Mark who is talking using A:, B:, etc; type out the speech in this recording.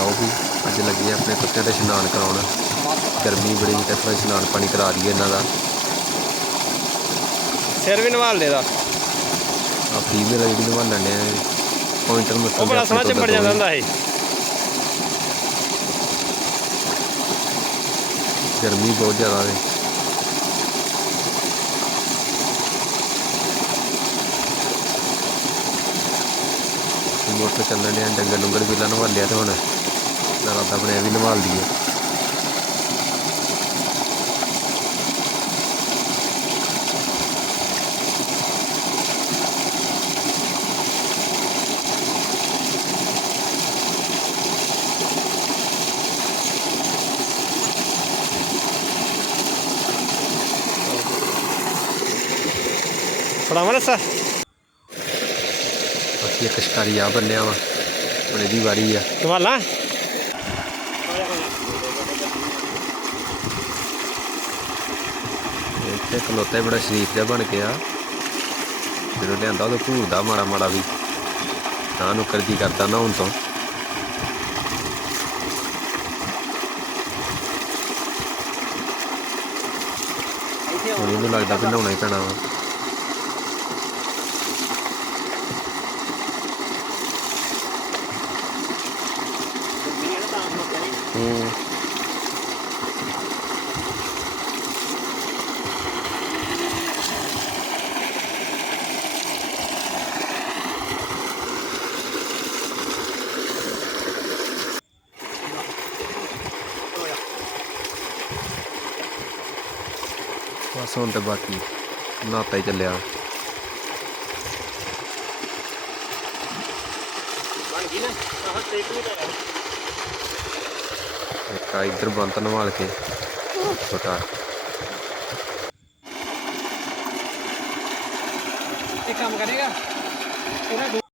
A: ਲਓ ਵੀ ਅੱਜ ਲੱਗੇ ਆਪਣੇ ਕੁੱਤਿਆਂ ਦੇ ਇਸ਼ਨਾਨ ਕਰਾਉਣ। ਗਰਮੀ ਬੜੀ ਤੇ ਥੋੜਾ ਇਸ਼ਨਾਨ ਪਾਣੀ ਕਰਾ ਦਈਏ ਇਹਨਾਂ ਦਾ।
B: ਸਿਰ ਵੀ ਨਵਾਲ ਦੇ ਦਾ।
A: ਆ ਫੀਮੇਲ ਜਿਹੜੀ ਨਵਾਲਣ ਨੇ ਪੁਆਇੰਟਰ ਮਸਲ
B: ਉਹ ਬੜਾ ਸੋਹਣਾ ਚੰਬੜ ਜਾਂਦਾ ਹੁੰਦਾ ਇਹ
A: ਗਰਮੀ ਬਹੁਤ ਜ਼ਿਆਦਾ ਹੈ मोटर ਚੱਲਣ डे ਡੰਗਰ डुंगर ਵੀ नवाली लिया ते हूँ राधा अपने ਵੀ नवाल दिए
B: Pernah mana
A: sah? ਇੱਕ ਸ਼ਿਕਾਰੀ ਆ ਬੰਨਿਆ ਵਾ ਹੁਣ ਇਹਦੀ ਵਾਰੀ ਆ।
B: ਨਵਾਲਾ
A: ਇੱਥੇ ਖਲੋਤਾ ਹੀ ਬੜਾ ਸ਼ਰੀਫ ਜਿਹਾ ਬਣ ਗਿਆ ਜਦੋਂ ਲਿਆਂਦਾ ਉਦੋਂ ਘੂਰਦਾ ਮਾੜਾ ਮਾੜਾ ਵੀ। ਤਾਂ ਨੁੱਕਰ ਜੀ ਕਰਦਾ ਨਾ ਹੁਣ ਤੋਂ। ਹੁਣ ਇਹਨੂੰ ਲੱਗਦਾ ਵੀ ਨਹਾਉਣਾ ਹੀ ਪੈਣਾ ਵਾ। ਹੂੰ। ਬਸ ਹੁਣ ਤੇ ਬਾਕੀ ਨਹਾਤਾ ਹੀ ਚੱਲਿਆ।
B: ਬਣ ਗਈ ਨਾ, ਆਹ ਟੇਕ ਵੀ ਤਾਂ
A: ਇੱਕ ਆ ਇੱਧਰ ਬੰਤ ਨਵਾਲ ਕੇ। ਛੋਟਾ।
B: ਇਹ ਕੰਮ ਕਰੇਗਾ।